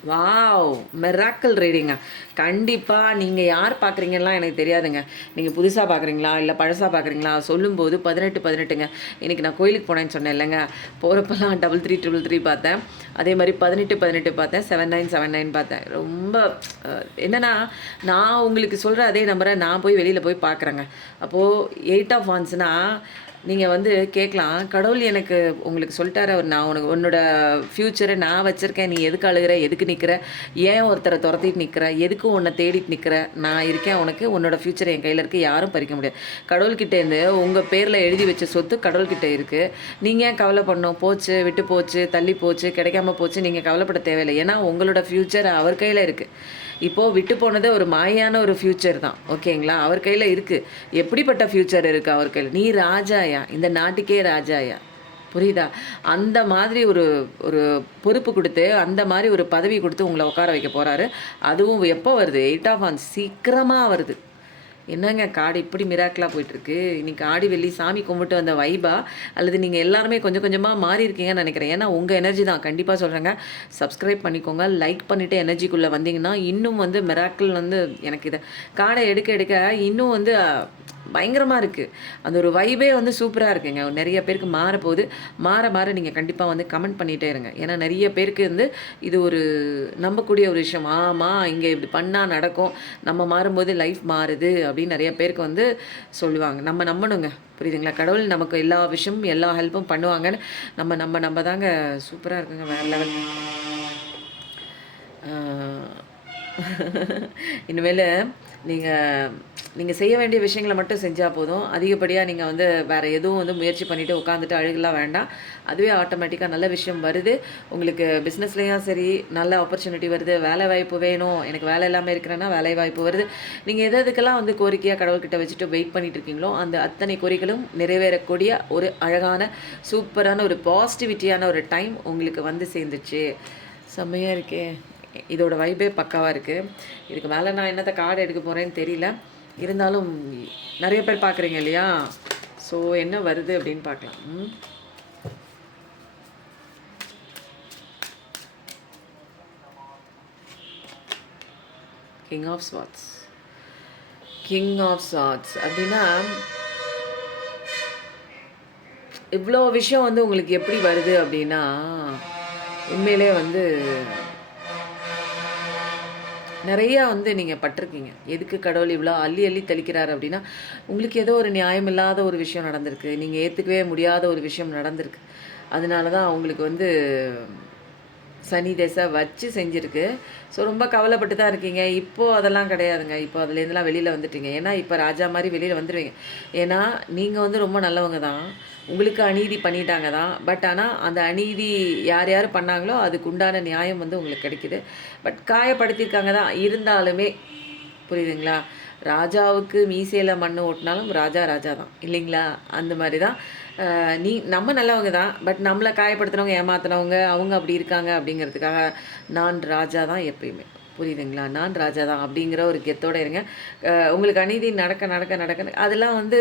வாவ், மிராக்கிள் ரீடிங்கா. கண்டிப்பாக நீங்கள் யார் பார்க்குறீங்கலாம் எனக்கு தெரியாதுங்க. நீங்கள் புதுசாக பார்க்குறீங்களா இல்லை பழசாக பார்க்குறீங்களா? சொல்லும்போது 18 இன்றைக்கி நான் கோயிலுக்கு போனேன்னு சொன்னேன் இல்லைங்க. போகிறப்பெல்லாம் 3333 பார்த்தேன். அதே மாதிரி 18 பார்த்தேன், 7979 பார்த்தேன். ரொம்ப என்னென்னா, நான் உங்களுக்கு சொல்கிற அதே நம்பரை நான் போய் வெளியில் போய் பார்க்குறேங்க. அப்போது 8 ஆஃப் வான்ஸ்னால் நீங்கள் வந்து கேட்கலாம், கடவுள் எனக்கு உங்களுக்கு சொல்லிட்டாரு, நான் உன்னோட ஃப்யூச்சரை நான் வச்சுருக்கேன், நீ எதுக்கு அழுகிற, எதுக்கு நிற்கிற, ஏன் ஒருத்தரை துரத்திட்டு நிற்கிற, எதுக்கு உன்னை தேடிட்டு நிற்கிற, நான் இருக்கேன் உனக்கு, உன்னோட ஃப்யூச்சர் என் கையில் இருக்குது, யாரும் பறிக்க முடியாது. கடவுள்கிட்டேருந்து உங்கள் பேரில் எழுதி வச்ச சொத்து கடவுள்கிட்ட இருக்குது. நீங்கள் ஏன் கவலை பண்ணோம்? போச்சு, விட்டு போச்சு, தள்ளி போச்சு, கிடைக்காம போச்சு, நீங்கள் கவலைப்பட தேவையில்லை. ஏன்னா உங்களோட ஃப்யூச்சர் அவர் கையில் இருக்குது. இப்போது விட்டு போனது ஒரு மாயான ஒரு ஃப்யூச்சர் தான், ஓகேங்களா? அவர் கையில் இருக்குது. எப்படிப்பட்ட ஃப்யூச்சர் இருக்குது அவர் கையில்? நீ ராஜாயா, இந்த நாட்டுக்கே ராஜாயா, புரியுதா? அந்த மாதிரி ஒரு ஒரு பொறுப்பு கொடுத்து, அந்த மாதிரி ஒரு பதவி கொடுத்து உங்களை உட்கார வைக்க போகிறாரு. அதுவும் எப்போ வருது? 8 ஆஃப் வான்ஸ் சீக்கிரமாக வருது. என்னங்க காடு இப்படி மிராக்கலாக போயிட்டுருக்கு. இன்றைக்கி ஆடி வெள்ளி சாமி கும்பிட்டு வந்த வைபா, அல்லது நீங்கள் எல்லாருமே கொஞ்சம் கொஞ்சமாக மாறி இருக்கீங்கன்னு நினைக்கிறேன். ஏன்னா உங்கள் எனர்ஜி தான். கண்டிப்பாக சொல்கிறேங்க, சப்ஸ்கிரைப் பண்ணிக்கோங்க, லைக் பண்ணிவிட்டு எனர்ஜிக்குள்ளே வந்தீங்கன்னா இன்னும் வந்து மிராக்கிள் வந்து எனக்கு இதை காடை எடுக்க இன்னும் வந்து பயங்கரமாக இருக்குது. அந்த ஒரு வைபே வந்து சூப்பராக இருக்குங்க. நிறைய பேருக்கு மாறப்போகுது. மாற மாற நீங்கள் கண்டிப்பாக வந்து கமெண்ட் பண்ணிகிட்டே இருங்க. ஏன்னா நிறைய பேருக்கு வந்து இது ஒரு நம்பக்கூடிய ஒரு விஷயம். ஆமாம், இங்கே இப்படி பண்ணால் நடக்கும், நம்ம மாறும்போது லைஃப் மாறுது அப்படின்னு நிறைய பேருக்கு வந்து சொல்லுவாங்க. நம்ம நம்பணுங்க. புரியுதுங்களா? கடவுள் நமக்கு எல்லா விஷயமும் எல்லா ஹெல்ப்பும் பண்ணுவாங்கன்னு நம்ம தாங்க. சூப்பராக இருக்குங்க, வேறு லெவல். இனிமேல் நீங்கள் செய்ய வேண்டிய விஷயங்களை மட்டும் செஞ்சால் போதும். அதிகப்படியாக நீங்கள் வந்து வேறு எதுவும் வந்து முயற்சி பண்ணிவிட்டு உட்காந்துட்டு அழுகலாம் வேண்டாம். அதுவே ஆட்டோமேட்டிக்காக நல்ல விஷயம் வருது. உங்களுக்கு பிஸ்னஸ்லேயும் சரி நல்ல ஆப்பர்ச்சுனிட்டி வருது. வேலை வாய்ப்பு வேணும், எனக்கு வேலை இல்லாமல் இருக்கிறேன்னா வேலை வாய்ப்பு வருது. நீங்கள் எதுக்கெல்லாம் வந்து கோரிக்கையாக கடவுள்கிட்ட வச்சுட்டு வெயிட் பண்ணிட்டு இருக்கீங்களோ அந்த அத்தனை கோரிக்கைகளும் நிறைவேறக்கூடிய ஒரு அழகான சூப்பரான ஒரு பாசிட்டிவிட்டியான ஒரு டைம் உங்களுக்கு வந்து சேர்ந்துச்சு. செம்மையாக இருக்கே. இதோட வைபே பக்காவாக இருக்குது. இதுக்கு மேலே நான் என்னத்தை கார்டு எடுக்க போகிறேன்னு தெரியல. இருந்தாலும் நிறைய பேர் பார்க்குறீங்க இல்லையா? ஸோ என்ன வருது அப்படின்னு பார்க்கலாம். King of swords. King of swords அப்படின்னா இவ்வளோ விஷயம் வந்து உங்களுக்கு எப்படி வருது அப்படின்னா, உண்மையிலே வந்து நிறையா வந்து நீங்கள் பட்டிருக்கீங்க. எதுக்கு கடவுள் இவ்வளோ அள்ளி அள்ளி தெளிக்கிறாரு அப்படின்னா, உங்களுக்கு ஏதோ ஒரு நியாயம் இல்லாத ஒரு விஷயம் நடந்திருக்கு. நீங்கள் ஏற்றுக்கவே முடியாத ஒரு விஷயம் நடந்திருக்கு. அதனால தான் உங்களுக்கு வந்து சனி தசை வச்சு செஞ்சுருக்கு. ஸோ ரொம்ப கவலைப்பட்டு தான் இருக்கீங்க. இப்போது அதெல்லாம் கிடையாதுங்க. இப்போ அதுலேருந்துலாம் வெளியில் வந்துட்டீங்க. ஏன்னா இப்போ ராஜா மாதிரி வெளியில் வந்துடுவீங்க. ஏன்னா நீங்கள் வந்து ரொம்ப நல்லவங்க தான். உங்களுக்கு அநீதி பண்ணிட்டாங்க தான். பட் ஆனால் அந்த அநீதி யார் யார் பண்ணாங்களோ அதுக்கு உண்டான நியாயம் வந்து உங்களுக்கு கிடைக்குது. பட் காயப்படுத்தியிருக்காங்க தான். இருந்தாலுமே புரியுதுங்களா? ராஜாவுக்கு மீசையில் மண் ஓட்டினாலும் ராஜா ராஜா தான் இல்லைங்களா? அந்த மாதிரி தான். நம்ம நல்லவங்க தான். பட் நம்மளை காயப்படுத்துனவங்க, ஏமாத்துனவங்க, அவங்க அப்படி இருக்காங்க அப்படிங்கிறதுக்காக நான் ராஜா தான் எப்பயுமே. புரியுதுங்களா? நான் ராஜா தான் அப்படிங்கிற ஒரு கெத்தோடு இருங்க. உங்களுக்கு அநீதி நடக்க அதெல்லாம் வந்து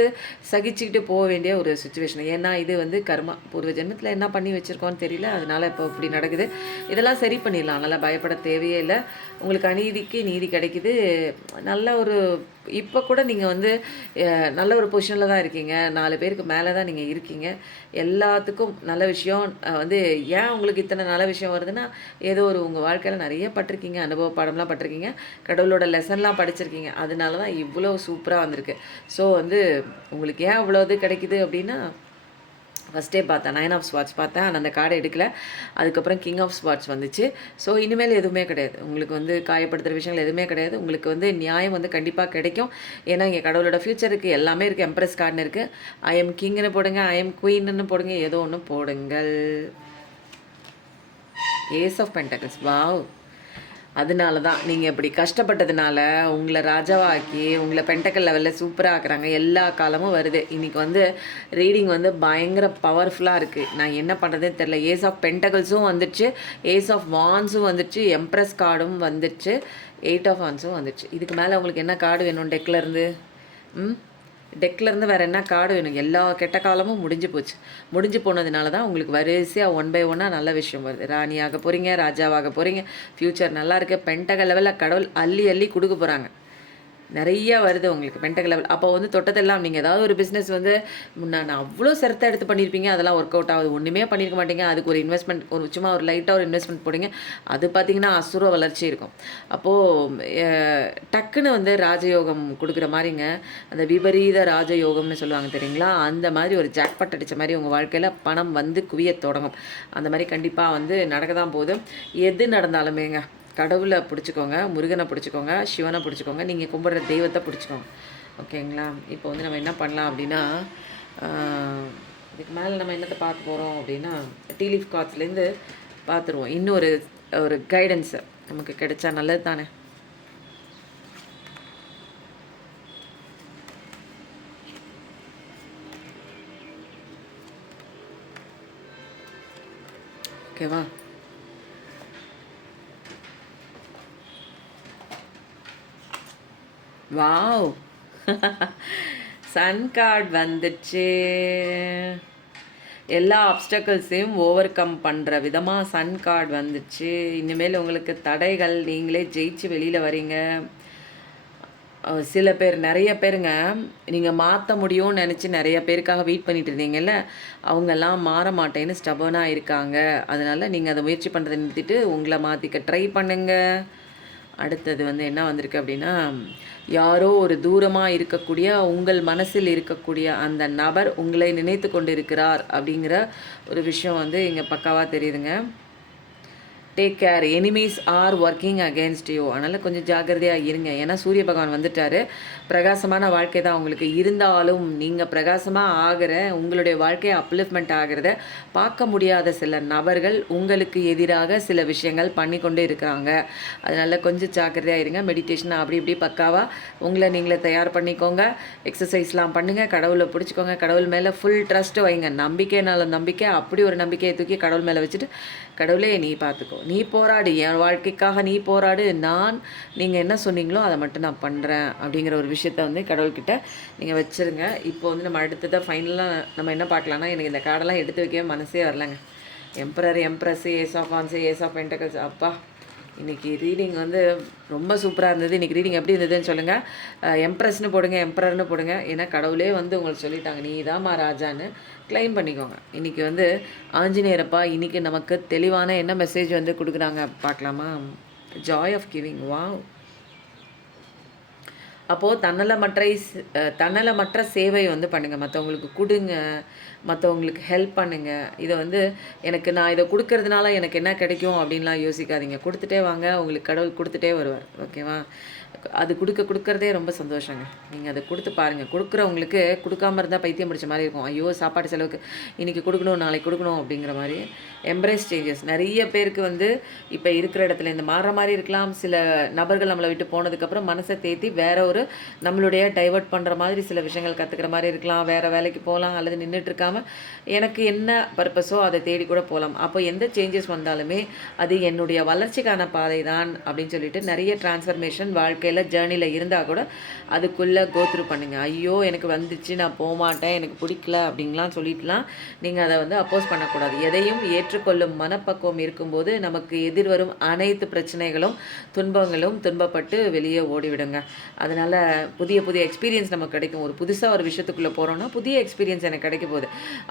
சகிச்சுக்கிட்டு போக வேண்டிய ஒரு சுச்சுவேஷன். ஏன்னா இது வந்து கர்மா. பூர்வ ஜென்மத்தில் என்ன பண்ணி வச்சுருக்கோன்னு தெரியல. அதனால் இப்போ இப்படி நடக்குது. இதெல்லாம் சரி பண்ணிடலாம். நல்லா பயப்பட தேவையே இல்லை. உங்களுக்கு அநீதிக்கு நீதி கிடைக்குது. நல்ல ஒரு இப்போ கூட நீங்கள் வந்து நல்ல ஒரு பொசிஷனில் தான் இருக்கீங்க. 4 பேருக்கு மேலே தான் நீங்கள் இருக்கீங்க. எல்லாத்துக்கும் நல்ல விஷயம் வந்து ஏன் உங்களுக்கு இத்தனை நல்ல விஷயம் வருதுன்னா, ஏதோ ஒரு உங்கள் வாழ்க்கையில் நிறைய பட்டிருக்கீங்க. அனுபவ பாடம்லாம் பட்டிருக்கீங்க. கடவுளோட லெசன்லாம் படிச்சிருக்கீங்க. அதனால தான் இவ்வளோ சூப்பராக வந்திருக்கு. ஸோ வந்து உங்களுக்கு ஏன் இவ்வளோ இது கிடைக்குது அப்படின்னா, ஃபஸ்ட்டே பார்த்தேன் 9 ஆஃப் ஸ்வாட்ச் பார்த்தேன். ஆனால் அந்த கார்டை எடுக்கல. அதுக்கப்புறம் கிங் ஆஃப் ஸ்வாட்ச் வந்துச்சு. ஸோ இனிமேல் எதுவுமே கிடையாது. உங்களுக்கு வந்து காயப்படுத்துகிற விஷயங்கள் எதுவுமே கிடையாது. உங்களுக்கு வந்து நியாயம் வந்து கண்டிப்பாக கிடைக்கும். ஏன்னா இங்கே கடவுளோட ஃப்யூச்சர் இருக்குது, எல்லாமே இருக்குது. எம்ப்ரஸ் கார்டுன்னு இருக்குது. ஐ எம் கிங்னு போடுங்க, ஐ எம் குயின்னு போடுங்க, ஏதோ ஒன்று போடுங்கள். Ace of pentacles. வாவ்! அதனால தான் நீங்கள் இப்படி கஷ்டப்பட்டதுனால உங்களை ராஜாவாக்கி உங்களை பென்டக்கல் லெவலில் சூப்பராக ஆக்குறாங்க. எல்லா காலமும் வருது. இன்றைக்கி வந்து ரீடிங் வந்து பயங்கர பவர்ஃபுல்லாக இருக்குது. நான் என்ன பண்ணுறதே தெரில. ஏஸ் ஆஃப் பென்டக்கல்ஸும் வந்துடுச்சு, ஏஸ் ஆஃப் வான்ஸும் வந்துடுச்சு, எம்ப்ரஸ் கார்டும் வந்துடுச்சு, 8 ஆஃப் வான்ஸும் வந்துடுச்சு. இதுக்கு மேலே உங்களுக்கு என்ன கார்டு வேணும் டெக்லேருந்து? டெக்லேருந்து வேறு என்ன கார்டு வேணும்? எல்லா கெட்ட காலமும் முடிஞ்சு போச்சு. முடிஞ்சு போனதுனால தான் உங்களுக்கு வரிசையாக 1 பை 1 நல்ல விஷயம் வருது. ராணியாக போகிறீங்க, ராஜாவாக போகிறீங்க. ஃப்யூச்சர் நல்லா இருக்குது. பென்டகல் லெவலில் கடவுள் அள்ளி அள்ளி கொடுக்க போகிறாங்க. நிறையா வருது உங்களுக்கு பென்டகல் லெவல். அப்போ வந்து தொட்டதெல்லாம் நீங்கள் ஏதாவது ஒரு பிஸ்னஸ் வந்து நான் அவ்வளோ சிரத்தை எடுத்து பண்ணியிருப்பீங்க, அதெல்லாம் ஒர்க் அவுட் ஆகுது. ஒன்றுமே பண்ணியிருக்க மாட்டீங்க. அதுக்கு ஒரு இன்வெஸ்ட்மெண்ட், ஒரு சும்மா ஒரு லைட்டாக ஒரு இன்வெஸ்ட்மெண்ட் போடுங்க. அது பார்த்திங்கன்னா அசுர வளர்ச்சி இருக்கும். அப்போது டக்குன்னு வந்து ராஜயோகம் கொடுக்குற மாதிரிங்க. அந்த விபரீத ராஜயோகம்னு சொல்லுவாங்க தெரியுங்களா? அந்த மாதிரி ஒரு ஜாக்பாட் அடித்த மாதிரி உங்கள் வாழ்க்கையில் பணம் வந்து குவிய தொடங்கும். அந்த மாதிரி கண்டிப்பாக வந்து நடக்க தான் போகுது. எது நடந்தாலுமேங்க கடவுளை பிடிச்சிக்கோங்க, முருகனை பிடிச்சிக்கோங்க, சிவனை பிடிச்சிக்கோங்க, நீங்கள் கும்பிட்ற தெய்வத்தை பிடிச்சிக்கோங்க. ஓகேங்களா? இப்போ வந்து நம்ம என்ன பண்ணலாம் அப்படின்னா, இதுக்கு மேலே நம்ம என்னத்தை பார்க்க போகிறோம் அப்படின்னா, டீ லீஃப் கார்ட்ஸ்லேருந்து பார்த்துருவோம். இன்னொரு ஒரு கைடன்ஸு நமக்கு கிடைச்சா நல்லது தானே. ஓகேவா? வாவ்! சன் கார்டு வந்துச்சு. எல்லா ஆப்ஸ்டக்கிள்ஸையும் ஓவர் கம் பண்ணுற விதமாக சன் கார்டு வந்துச்சு. இனிமேல் உங்களுக்கு தடைகள், நீங்களே ஜெயிச்சு வெளியில் வரீங்க. சில பேர் நிறைய பேருங்க நீங்கள் மாற்ற முடியும்னு நினச்சி நிறைய பேருக்காக வெயிட் பண்ணிட்டு இருந்தீங்கல்ல, அவங்கெல்லாம் மாற மாட்டேன்னு ஸ்டபர்னாக இருக்காங்க. அதனால் நீங்கள் அதை முயற்சி பண்ணுறதை நிறுத்திட்டு உங்களை மாற்றிக்க ட்ரை பண்ணுங்க. அடுத்தது வந்து என்ன வந்திருக்கு அப்படின்னா, யாரோ ஒரு தூரமாக இருக்கக்கூடிய உங்கள் மனசில் இருக்கக்கூடிய அந்த நபர் உங்களை நினைத்து கொண்டு இருக்கிறார் அப்படிங்கிற ஒரு விஷயம் வந்து இங்கே பக்காவாக தெரியுதுங்க. Take care, enemies are working against you. அதனால் கொஞ்சம் ஜாக்கிரதையாக இருங்க. ஏன்னா சூரிய பகவான் வந்துட்டார். பிரகாசமான வாழ்க்கை தான் உங்களுக்கு இருந்தாலும் நீங்கள் பிரகாசமாக ஆகிற உங்களுடைய வாழ்க்கை அப்லிஃப்ட்மெண்ட் ஆகிறத பார்க்க முடியாத சில நபர்கள் உங்களுக்கு எதிராக சில விஷயங்கள் பண்ணி கொண்டு இருக்கிறாங்க. அதனால் கொஞ்சம் ஜாக்கிரதையாக இருங்க. மெடிடேஷன் அப்படி இப்படி பக்காவாக உங்களை நீங்களே தயார் பண்ணிக்கோங்க. எக்ஸசைஸ்லாம் பண்ணுங்கள். கடவுளை பிடிச்சிக்கோங்க. கடவுள் மேலே ஃபுல் ட்ரஸ்ட்டு வைங்க. நம்பிக்கைனால நம்பிக்கை, அப்படி ஒரு நம்பிக்கையை தூக்கி கடவுள் மேலே வச்சுட்டு, கடவுளே நீ பார்த்துக்கோ, நீ போராடு, என் வாழ்க்கைக்காக நீ போராடு, நீங்கள் என்ன சொன்னீங்களோ அதை மட்டும் நான் பண்ணுறேன் அப்படிங்கிற ஒரு விஷயத்த வந்து கடவுள்கிட்ட நீங்கள் வச்சுருங்க. இப்போ வந்து நம்ம அடுத்ததாக ஃபைனலாக நம்ம என்ன பார்க்கலான்னா, எனக்கு இந்த கார்டெல்லாம் எடுத்து வைக்கவே மனசே வரலங்க. Emperor, empress, ace of wands, ace of pentacles. அப்பா, இன்றைக்கி ரீடிங் வந்து ரொம்ப சூப்பராக இருந்தது. இன்றைக்கி ரீடிங் எப்படி இருந்ததுன்னு சொல்லுங்கள். எம்ப்ரஸ்னு போடுங்க, எம்பரர்னு போடுங்க. ஏன்னா கடவுளே வந்து உங்களுக்கு சொல்லிட்டாங்க, நீ தாம்மா ராஜான்னு கிளைம் பண்ணிக்கோங்க. இன்றைக்கி வந்து ஆஞ்சநேயரப்பா இன்றைக்கி நமக்கு தெளிவான என்ன மெசேஜ் வந்து கொடுக்குறாங்க பார்க்கலாமா? Joy of giving. வாவ். அப்போது தன்னலமற்ற சேவை வந்து பண்ணுங்கள். மற்றவங்களுக்கு கொடுங்க, மற்றவங்களுக்கு ஹெல்ப் பண்ணுங்கள். இதை வந்து நான் இதை கொடுக்கறதுனால எனக்கு என்ன கிடைக்கும் அப்படின்லாம் யோசிக்காதீங்க. கொடுத்துட்டே வாங்க, உங்களுக்கு கடவுள் கொடுத்துட்டே வருவார். ஓகேவா? அது கொடுக்கறதே ரொம்ப சந்தோஷங்க. நீங்கள் அதை கொடுத்து பாருங்கள். கொடுக்குறவங்களுக்கு கொடுக்காம இருந்தால் பைத்தியம் பிடிச்ச மாதிரி இருக்கும். ஐயோ, சாப்பாடு செலவுக்கு இன்றைக்கி கொடுக்கணும், நாளைக்கு கொடுக்கணும் அப்படிங்கிற மாதிரி. Embrace changes. நிறைய பேருக்கு வந்து இப்போ இருக்கிற இடத்துல இந்த மாறுற மாதிரி இருக்கலாம். சில நபர்கள் நம்மளை விட்டு போனதுக்கப்புறம் மனசை தேத்தி வேற ஒரு நம்மளுடைய டைவர்ட் பண்ணுற மாதிரி சில விஷயங்கள் கற்றுக்கிற மாதிரி இருக்கலாம். வேறு வேலைக்கு போகலாம், அல்லது நின்றுட்டு இருக்காமல் எனக்கு என்ன பர்பஸோ அதை தேடி கூட போகலாம். அப்போ எந்த சேஞ்சஸ் வந்தாலுமே அது என்னுடைய வளர்ச்சிக்கான பாதை தான் அப்படின்னு சொல்லிட்டு நிறைய டிரான்ஸ்ஃபர்மேஷன் வாழ்க்கையில் ஜேர்னியில் இருந்தால் கூட அதுக்குள்ளே கோத்ரூ பண்ணுங்கள். ஐயோ எனக்கு வந்துச்சு, நான் போகமாட்டேன், எனக்கு பிடிக்கல அப்படின்லாம் சொல்லிட்டுலாம் நீங்கள் அதை வந்து அப்போஸ் பண்ணக்கூடாது. எதையும் ஏற்றுக்கொள்ளும் மனப்பக்குவம் இருக்கும்போது நமக்கு எதிர்வரும் அனைத்து பிரச்சனைகளும் துன்பப்பட்டு வெளியே ஓடிவிடுங்க. அதனால் புதிய எக்ஸ்பீரியன்ஸ் நமக்கு கிடைக்கும். ஒரு புதுசாக ஒரு விஷயத்துக்குள்ளே போகிறோன்னா புதிய எக்ஸ்பீரியன்ஸ் எனக்கு கிடைக்க போகுது.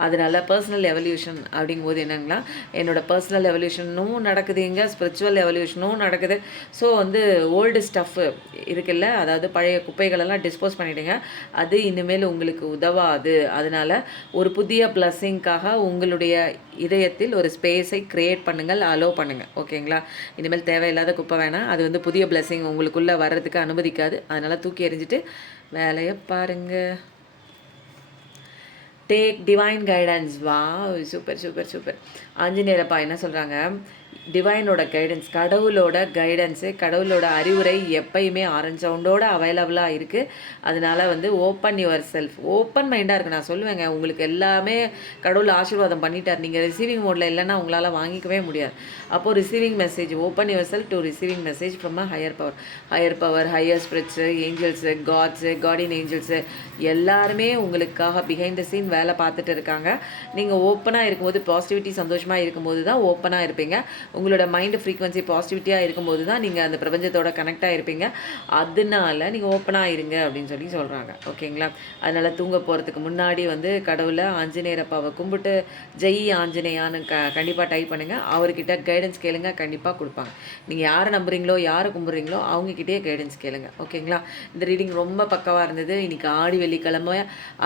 அதனால் பர்சனல் எவல்யூஷன் அப்படிங்கும்போது என்னங்களா, என்னோடய பர்சனல் எவல்யூஷனும் நடக்குதுங்க, ஸ்பிரிச்சுவல் எவல்யூஷனும் நடக்குது. ஸோ வந்து ஓல்டு ஸ்டஃப்பு இருக்குல்ல, அதாவது பழைய குப்பைகளெல்லாம் டிஸ்போஸ் பண்ணிவிடுங்க. அது இனிமேல் உங்களுக்கு உதவாது. அதனால் ஒரு புதிய பிளஸ்ஸிங்காக உங்களுடைய இதயத்தில் ஒரு ஸ்பேஸை க்ரியேட் பண்ணுங்கள், அலோவ் பண்ணுங்கள். ஓகேங்களா? இனிமேல் தேவையில்லாத குப்பை வேணாம். அது வந்து புதிய பிளஸ்ஸிங் உங்களுக்குள்ளே வர்றதுக்கு அனுமதிக்காது. அதனால் தூக்கி எறிஞ்சிட்டு வேலையை பாருங்கள். Take divine guidance. வா, சூப்பர். ஆஞ்சநேயரப்பா என்ன சொல்கிறாங்க, டிவைனோட கைடன்ஸ், கடவுளோட கைடன்ஸு, கடவுளோட அறிவுரை எப்பயுமே ஆரஞ்ச் சவுண்டோட அவைலபிளாக இருக்குது. அதனால் வந்து ஓப்பன் யுவர் செல்ஃப், ஓப்பன் மைண்டாக இருக்குது. நான் சொல்லுவேங்க, உங்களுக்கு எல்லாமே கடவுள் ஆசீர்வாதம் பண்ணிட்டார். நீங்கள் ரிசீவிங் மோடில் இல்லைன்னா உங்களால் வாங்கிக்கவே முடியாது. அப்போது receiving message, open yourself to receiving message from a higher power, higher spirits, angels, guardian angels எல்லாருமே உங்களுக்காக பிஹைண்ட் த சீன் வேலை பார்த்துட்டு இருக்காங்க. நீங்கள் ஓப்பனாக இருக்கும்போது, பாசிட்டிவிட்டி சந்தோஷமாக இருக்கும்போது தான் ஓப்பனாக இருப்பீங்க. உங்களோட மைண்டு ஃப்ரீக்வன்சி பாசிட்டிவிட்டியாக இருக்கும்போது தான் நீங்கள் அந்த பிரபஞ்சத்தோட கனெக்டாக இருப்பீங்க. அதனால நீங்கள் ஓப்பனாக இருங்க அப்படின்னு சொல்கிறாங்க. ஓகேங்களா? அதனால் தூங்க போகிறதுக்கு முன்னாடி வந்து கடவுளை ஆஞ்சநேயரப்பாவை கும்பிட்டு ஜெய் ஆஞ்சநேயான்னு கண்டிப்பாக டைப் பண்ணுங்கள். அவர்கிட்ட கைடன்ஸ் கேளுங்க, கண்டிப்பாக கொடுப்பாங்க. நீங்கள் யாரை நம்புறீங்களோ, யாரை கும்பிட்றீங்களோ அவங்கக்கிட்டே கைடன்ஸ் கேளுங்க. ஓகேங்களா? இந்த ரீடிங் ரொம்ப பக்காவாக இருந்தது. இன்றைக்கி ஆடி வெள்ளிக்கிழமை,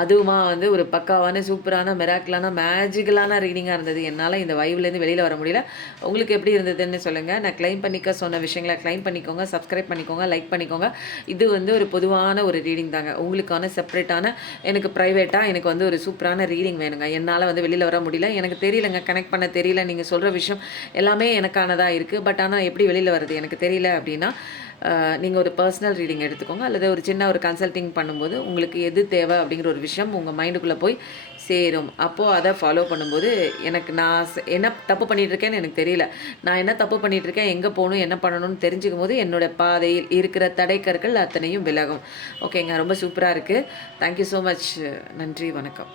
அதுவுமா வந்து ஒரு பக்காவான சூப்பரான மிராக்கிளான மேஜிக்கலான ரீடிங்காக இருந்தது. என்னால் இந்த வைவ்லேருந்து வெளியில் வர முடியல. உங்களுக்கு எப்படி இருந்ததுன்னு சொல்லுங்கள். நான் கிளைம் பண்ணிக்க சொன்ன விஷயங்களை கிளைம் பண்ணிக்கோங்க, சப்ஸ்கிரைப் பண்ணிக்கோங்க, லைக் பண்ணிக்கோங்க. இது வந்து ஒரு பொதுவான ஒரு ரீடிங் தாங்க. உங்களுக்கான செப்பரேட்டான எனக்கு ப்ரைவேட்டாக எனக்கு வந்து ஒரு சூப்பரான ரீடிங் வேணுங்க. என்னால் வந்து வெளியில் வர முடியல, எனக்கு தெரியலங்க, கனெக்ட் பண்ண தெரியல. நீங்கள் சொல்கிற விஷயம் எல்லாமே எனக்கானதாக இருக்குது. பட் ஆனால் எப்படி வெளியில் வருது எனக்கு தெரியல அப்படின்னா நீங்கள் ஒரு பர்சனல் ரீடிங் எடுத்துக்கோங்க, அல்லது ஒரு சின்ன ஒரு கன்சல்ட்டிங் பண்ணும்போது உங்களுக்கு எது தேவை அப்படிங்கிற ஒரு விஷயம் உங்கள் மைண்டுக்குள்ளே போய் சேரும். அப்போது அதை ஃபாலோ பண்ணும்போது எனக்கு நான் என்ன தப்பு பண்ணிகிட்ருக்கேன்னு எனக்கு தெரியல, நான் என்ன தப்பு பண்ணிகிட்ருக்கேன், எங்கே போகணும், என்ன பண்ணணும்னு தெரிஞ்சுக்கும் போது என்னோடய பாதையில் இருக்கிற தடைக்கற்கள் அத்தனையும் விலகும். ஓகேங்க, ரொம்ப சூப்பராக இருக்குது. Thank you so much. நன்றி, வணக்கம்.